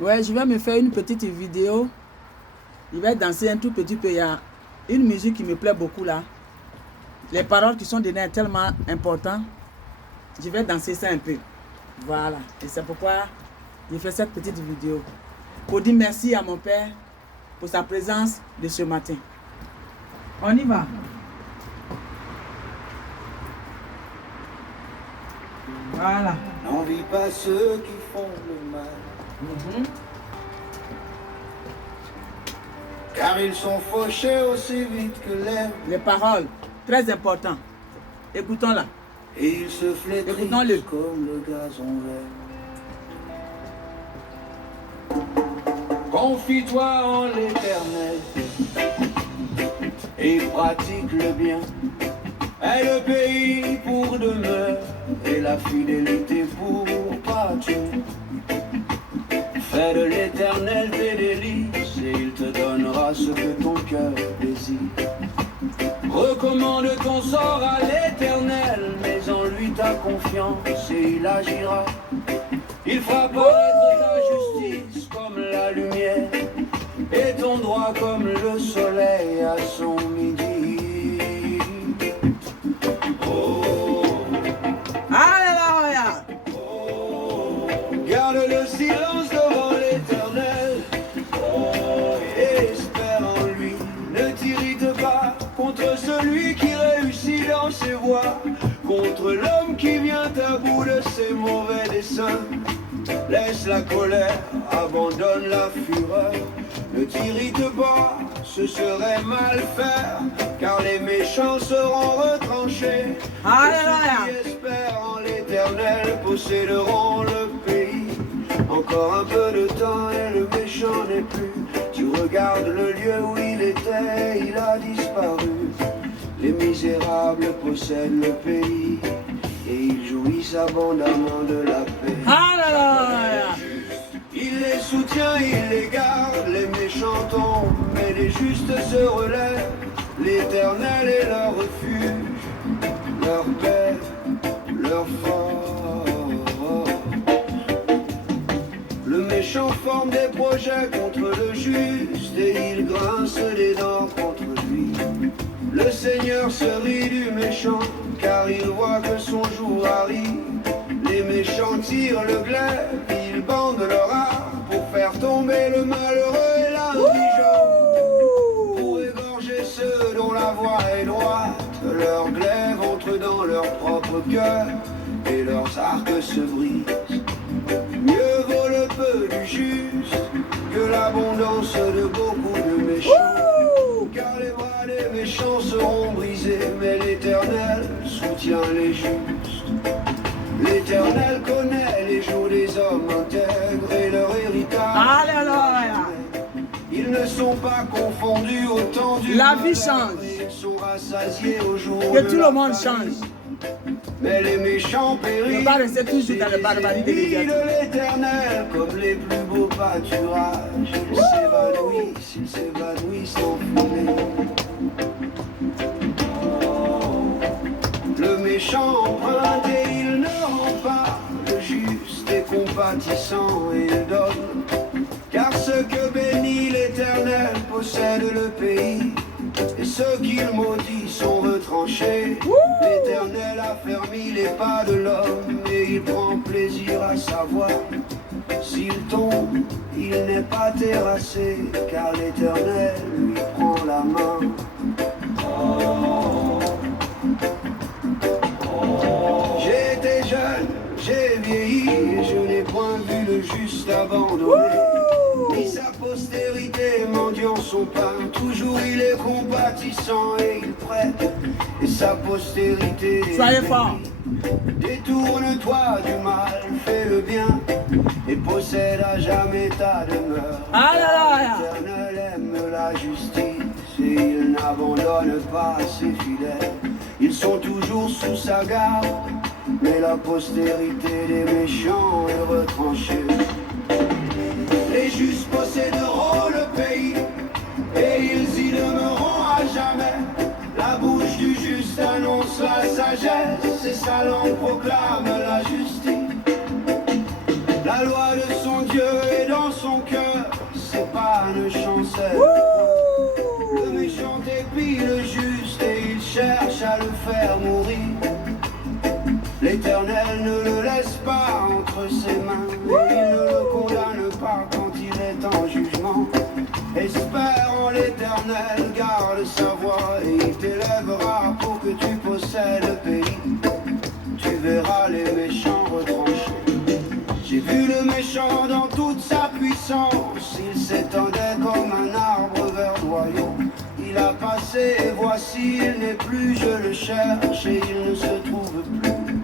Ouais, je vais me faire une petite vidéo. Je vais danser un tout petit peu. Il y a une musique qui me plaît beaucoup là. Les paroles qui sont données sont tellement importantes. Je vais danser ça un peu. Voilà. Et c'est pourquoi je fais cette petite vidéo. Pour dire merci à mon père pour sa présence de ce matin. On y va. Voilà. N'envie pas ceux qui font le mal, car ils sont fauchés aussi vite que l'air. Les paroles, très important. Écoutons-la. Et ils se flétrissent Écoutons-le. comme le gazon vert. Confie-toi en l'Éternel et pratique le bien. Et le pays pour demeure et la fidélité pour pâture. Fais de l'Éternel tes délices et il te donnera ce que ton cœur désire. Recommande ton sort à l'Éternel, mais en lui ta confiance et il agira. Il fera paraître ta justice comme la lumière et ton droit comme le soleil à son midi. Alléluia. Garde le silence devant l'Éternel et espère en lui. Ne t'irrite pas contre celui qui réussit dans ses voies, contre l'homme qui vient à bout de ses mauvais desseins. Laisse la colère, abandonne la fureur. Ne t'irrite pas, ce serait mal faire, car les méchants seront retranchés. Alléluia. Et ceux qui espèrent en l'Éternel posséderont le pays. Encore un peu de temps et le méchant n'est plus. Tu regardes le lieu où il était, il a disparu. Les misérables possèdent le pays et ils jouissent abondamment de la paix. Alléluia. Il les soutient, il les garde, les méchants tombent, mais les justes se relèvent. L'Éternel est leur refuge, leur paix, leur force. Le méchant forme des projets contre le juste et il grince des dents contre lui. Le Seigneur se rit du méchant, car il voit que son jour arrive. Les méchants tirent le glaive, ils bandent leur arme pour faire tomber le malheureux et l'indigent. Pour égorger ceux dont la voie est droite, leur glaive entre dans leur propre cœur et leurs arcs se brisent. Mieux vaut le peu du juste que l'abondance de beaucoup de méchants. Car les bras des méchants seront brisés, mais l'Éternel soutient les justes. L'Éternel connaît les jours des hommes intègres et leur héritage. Alléluia. Ils ne sont pas confondus au temps du La vie malheur, change. Ils sont rassasiés au jour Que de tout la le monde famine. change. Mais les méchants Ne périssent. pas rester toujours dans le barbarie de Les ennemis l'Église. de l'Éternel, comme les plus beaux pâturages, ils s'évanouissent en fumée. Le méchant emprunte et il ne rend pas, le juste est compatissant et il donne. Car ceux que bénit l'Éternel possèdent le pays, et ceux qu'il maudit sont retranchés. L'Éternel a fermi les pas de l'homme et il prend plaisir à savoir. S'il tombe, il n'est pas terrassé, car l'Éternel lui prend la main. J'ai été jeune, j'ai vieilli, et je n'ai point vu le juste abandonné. Ni sa postérité mendiant son pain, toujours il est compatissant et il prête, et sa postérité Soyez fort. Détourne-toi du mal, fais le bien, et possède à jamais ta demeure. Alléluia. L'Éternel aime la justice, et il n'abandonne pas ses fidèles. Ils sont toujours sous sa garde, mais la postérité des méchants est retranchée. Les justes posséderont le pays, et ils y demeureront à jamais. La bouche du juste annonce la sagesse, et sa langue proclame la justice. La loi de son Dieu est dans son méchant dans toute sa puissance. Il s'étendait comme un arbre verdoyant. Il a passé et voici il n'est plus, je le cherche et il ne se trouve plus.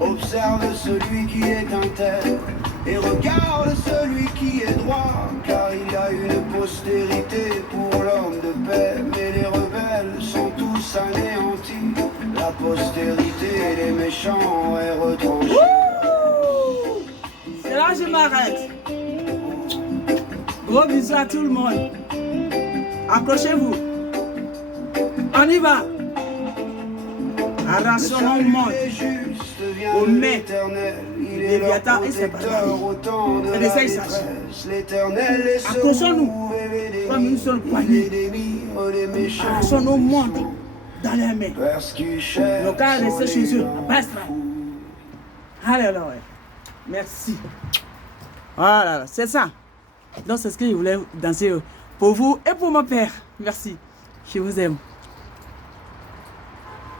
Observe celui qui est inter et regarde celui qui est droit, car il y a une postérité pour l'homme de paix, mais les rebelles sont tous anéantis. La postérité des méchants est retranchée. C'est là que je m'arrête. Gros bisous à tout le monde. Accrochez-vous. On y va. Attention, on monte. Au mai, Léviathan et ses batailles. Et les seins s'achèvent. Accrochons-nous. Comme nous sommes poignés. Accrochons-nous, monte dans les mains. Nos cas restés chez eux. Basta. Alléluia. Merci. Voilà, c'est ça. Donc c'est ce que je voulais danser pour vous et pour mon père. Merci. Je vous aime.